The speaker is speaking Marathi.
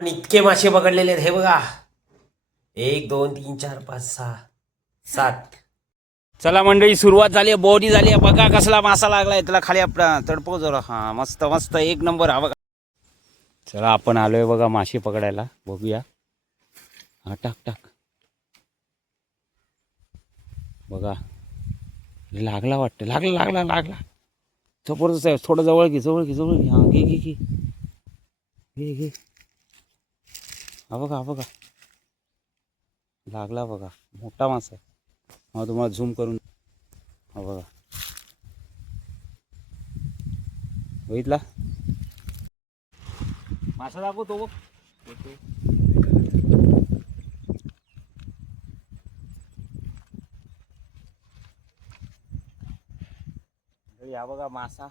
आणि इतके मासे पकडलेले आहेत हे बघा. 1 2 3 4 5 6 7. चला मंडळी, सुरुवात झाली, बोटी झाली. बघा कसला मासा लागलाय त्याला खाली. आपला तडपव जरा. हा मस्त मस्त एक नंबर. हा बघा. चला आपण आलोय बघा मासे पकडायला. बघूया. हा टाक टाक. बघा लागला वाटतं. लागला लागला लागला. जबरदस्त आहे. थोडं जवळ घे जवळ घे जवळ घे. हा घे घे घे घे घे. हा बघा हा बघा. लागला बघा. मोठा मासा आहे. हा तुम्हाला झूम करून. हा बघा बघितला मासा दाखवतो बघ. या बघा मासा.